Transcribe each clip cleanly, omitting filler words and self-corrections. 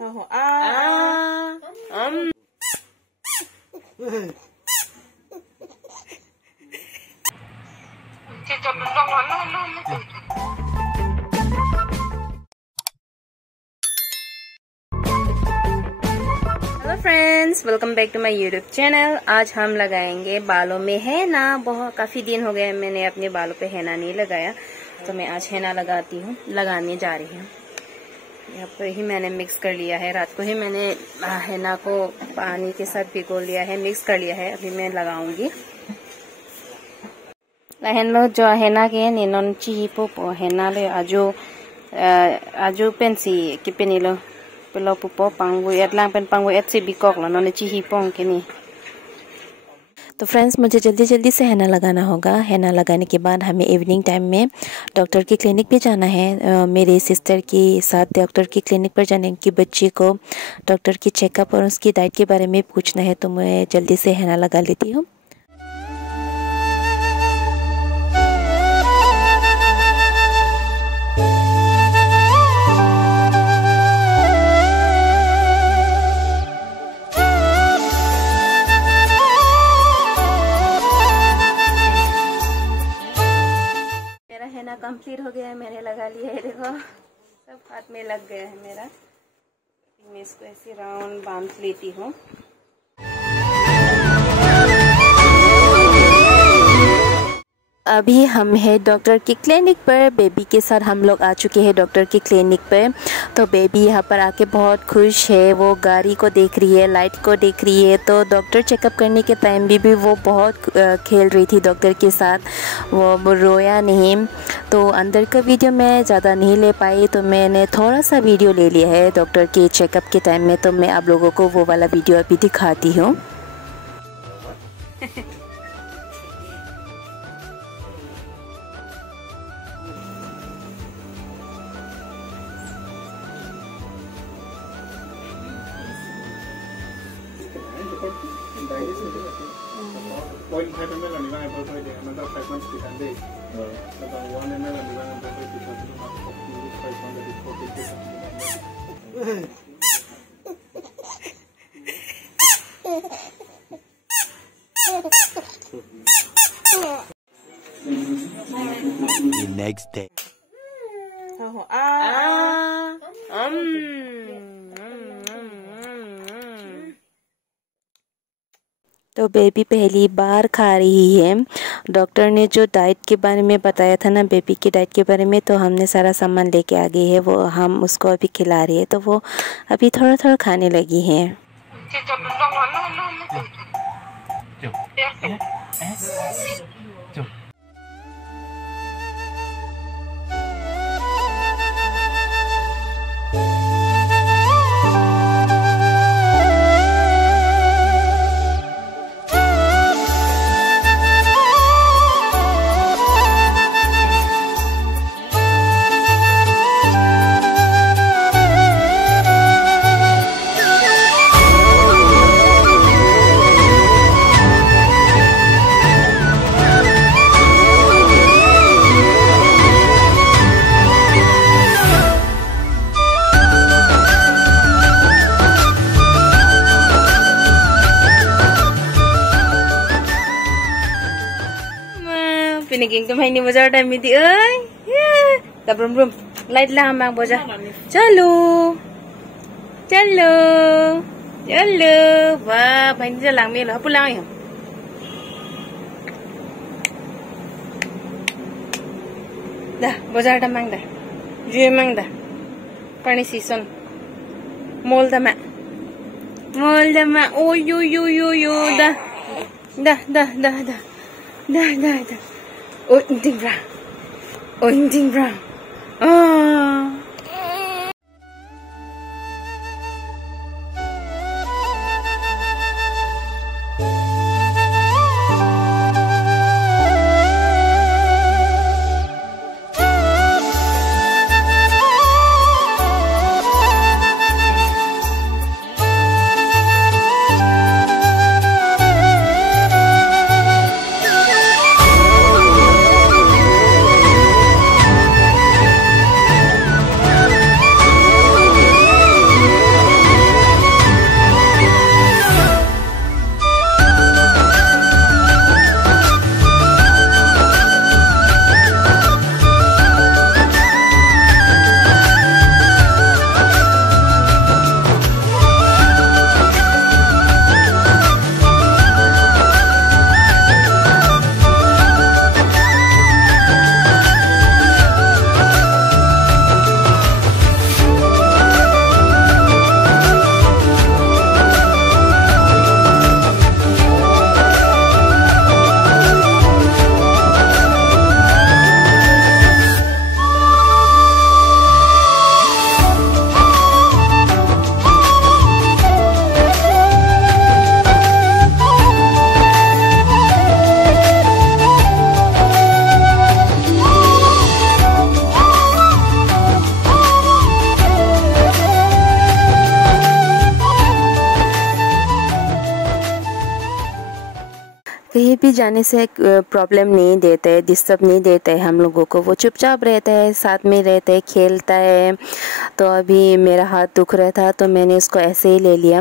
Hello friends, welcome back to my YouTube channel. आज हम लगाएंगे बालों में हैना। काफी दिन हो गए मैंने अपने बालों पे हैना नहीं लगाया, तो मैं आज हैना लगाने जा रही हूँ। यहाँ पर ही मैंने मिक्स कर लिया है। रात को ही मैंने हैना को पानी के साथ भिगो लिया है, मिक्स कर लिया है। अभी मैं लगाऊंगी। lahen lo jo henna ke ni non chi popo henna le aju pensi ki penilo pelo popo pangbu etlang pen pangbu et si bikok la non chi hipong ke ni। तो friends, मुझे जल्दी जल्दी से हैना लगाना होगा। हैना लगाने के बाद हमें इवनिंग टाइम में डॉक्टर की क्लिनिक पे जाना है। मेरे सिस्टर के साथ डॉक्टर की क्लिनिक पर जाने की बच्ची को डॉक्टर की चेकअप और उसकी डाइट के बारे में पूछना है, तो मैं जल्दी से हैना लगा लेती हूँ। हैना कंप्लीट हो गया है, मैंने लगा लिया है। देखो सब हाथ में लग गया है मेरा। मैं इसको ऐसे राउंड बांध लेती हूँ। अभी हम है डॉक्टर की क्लिनिक पर। बेबी के साथ हम लोग आ चुके हैं डॉक्टर की क्लिनिक पर। तो बेबी यहाँ पर आके बहुत खुश है। वो गाड़ी को देख रही है, लाइट को देख रही है। तो डॉक्टर चेकअप करने के टाइम भी वो बहुत खेल रही थी डॉक्टर के साथ, वो रोया नहीं। तो अंदर का वीडियो मैं ज़्यादा नहीं ले पाई, तो मैंने थोड़ा सा वीडियो ले लिया है डॉक्टर के चेकअप के टाइम में। तो मैं आप लोगों को वो वाला वीडियो अभी दिखाती हूँ। The next day. तो बेबी पहली बार खा रही है। डॉक्टर ने जो डाइट के बारे में बताया था ना, बेबी की डाइट के बारे में, तो हमने सारा सामान लेके आ गई है। वो हम उसको अभी खिला रही है, तो वो अभी थोड़ा थोड़ा खाने लगी है। Pinaging kamay ni Bozar dami di ay. Kabrum brum. Light lang mang Bozar. Chalo. Chalo. Chalo. Wah, main dia lang mi lah pulang ya. Dah, Bozar dah mang dah. Dia mang dah. Pani season. Mall dah mak. Mall dah mak. Oh yo yo yo yo dah. Dah. Dah. Oh, inting bra. Ah. भी जाने से problem नहीं देता है, disturb नहीं देता है हम लोगों को। वो चुपचाप रहता है, साथ में रहता है, खेलता है। तो अभी मेरा हाथ दुख रहा था तो मैंने उसको ऐसे ही ले लिया।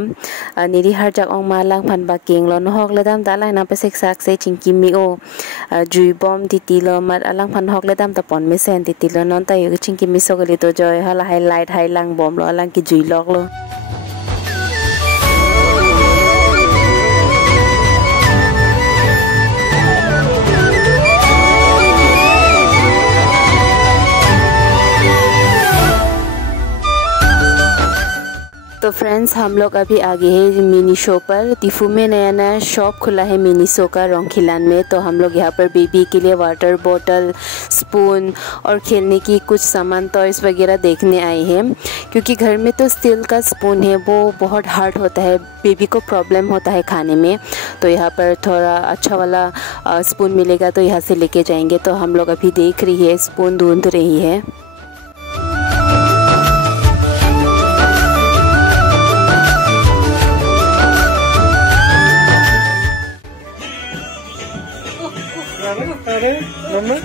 निरी हर जगह मालांग फन बाकिंग लो नहक लेदाम ताला ना पे साक से चिंकी मिओ जुई बम तितिलो मर अलांग फन हक लेदाम त पन में सेन तितिलो नन ता यो चिंकी मिसो गली तो जय हला हाईलाइट हाईलांग बम लो अलांग की जुई लग लो। तो फ्रेंड्स हम लोग अभी आगे हैं मिनी शो पर। तिफू में नया नया शॉप खुला है मिनी शो का रोंगखिलान में। तो हम लोग यहाँ पर बेबी के लिए वाटर बोतल, स्पून और खेलने की कुछ सामान टॉयज़ वगैरह देखने आए हैं, क्योंकि घर में तो स्टील का स्पून है, वो बहुत हार्ड होता है, बेबी को प्रॉब्लम होता है खाने में। तो यहाँ पर थोड़ा अच्छा वाला स्पून मिलेगा तो यहाँ से लेके जाएंगे। तो हम लोग अभी देख रही है, स्पून ढूंढ रही है। अरे मम्मा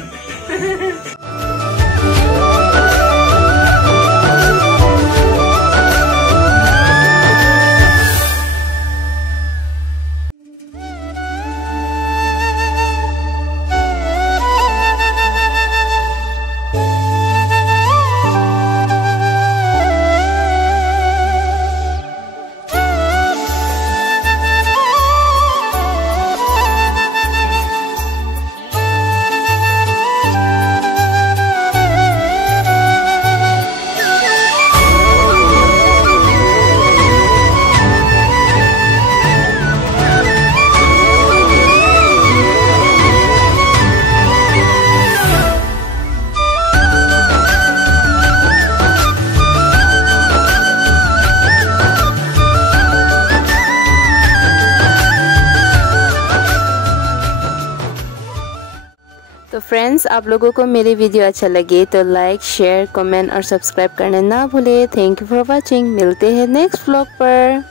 तो फ्रेंड्स, आप लोगों को मेरी वीडियो अच्छा लगे तो लाइक, शेयर, कमेंट और सब्सक्राइब करना ना भूले। Thank you for watching. मिलते हैं नेक्स्ट व्लॉग पर।